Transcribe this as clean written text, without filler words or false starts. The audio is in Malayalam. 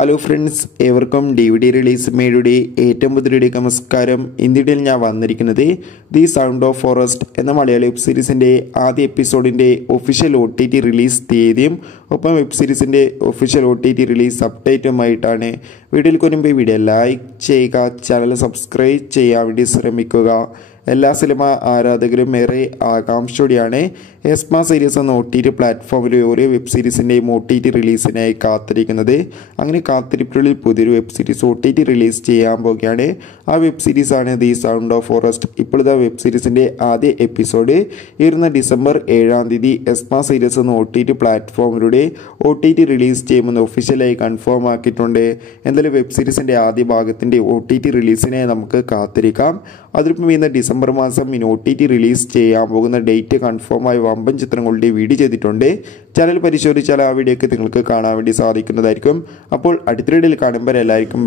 ഹലോ ഫ്രണ്ട്സ്, ഏവർക്കും DVD റിലീസ് മേയുടെ ഏറ്റവും പുതിയ നമസ്കാരം. ഇന്ത്യയിൽ ഞാൻ വന്നിരിക്കുന്നത് ദി സൗണ്ട് ഓഫ് ഫോറസ്റ്റ് എന്ന മലയാള വെബ് സീരീസിൻ്റെ ആദ്യ എപ്പിസോഡിൻ്റെ ഒഫീഷ്യൽ OTT റിലീസ് തീയതിയും ഒപ്പം വെബ് സീരീസിൻ്റെ ഒഫീഷ്യൽ OTT റിലീസ് അപ്ഡേറ്റുമായിട്ടാണ്. വീഡിയോയിൽ കൊണ്ടുപോയി വീഡിയോ ലൈക്ക് ചെയ്യുക, ചാനൽ സബ്സ്ക്രൈബ് ചെയ്യാൻ വേണ്ടി ശ്രമിക്കുക. എല്ലാ സിനിമ ആരാധകരും ഏറെ ആകാംക്ഷയോടെയാണ് യെസ്മ സീരീസ് എന്ന OTT പ്ലാറ്റ്ഫോമിൽ ഓരോ വെബ് സീരീസിൻ്റെയും OTT റിലീസിനായി കാത്തിരിക്കുന്നത്. അങ്ങനെ കാത്തിരിപ്പിനുള്ളിൽ പുതിയൊരു വെബ് സീരീസ് OTT റിലീസ് ചെയ്യാൻ പോവുകയാണ്. ആ വെബ് സീരീസാണ് ദി സൗണ്ട് ഓഫ് ഫോറസ്റ്റ്. ഇപ്പോഴത്തെ വെബ് സീരീസിൻ്റെ ആദ്യ എപ്പിസോഡ് ഇരുന്ന ഡിസംബർ 7-ാം തീയതി യെസ്മ സീരീസ് എന്ന OTT പ്ലാറ്റ്ഫോമിലൂടെ OTT റിലീസ് ചെയ്യുമെന്ന് ഒഫീഷ്യലായി കൺഫേം ആക്കിയിട്ടുണ്ട്. എന്തായാലും വെബ് സീരീസിൻ്റെ ആദ്യ ഭാഗത്തിൻ്റെ OTT റിലീസിനെ നമുക്ക് കാത്തിരിക്കാം. അതിനൊപ്പം ഇന്ന് ഡിസംബർ മാസം OTT റിലീസ് ചെയ്യാൻ പോകുന്ന ഡേറ്റ് കൺഫേമായി വമ്പൻ ചിത്രങ്ങളുടെ വീഡിയോ ചെയ്തിട്ടുണ്ട്. ചാനൽ പരിശോധിച്ചാൽ ആ വീഡിയോക്ക് നിങ്ങൾക്ക് കാണാൻ വേണ്ടി സാധിക്കുന്നതായിരിക്കും. അപ്പോൾ അടുത്ത വീഡിയോയിൽ കാണുമ്പോൾ എല്ലാവർക്കും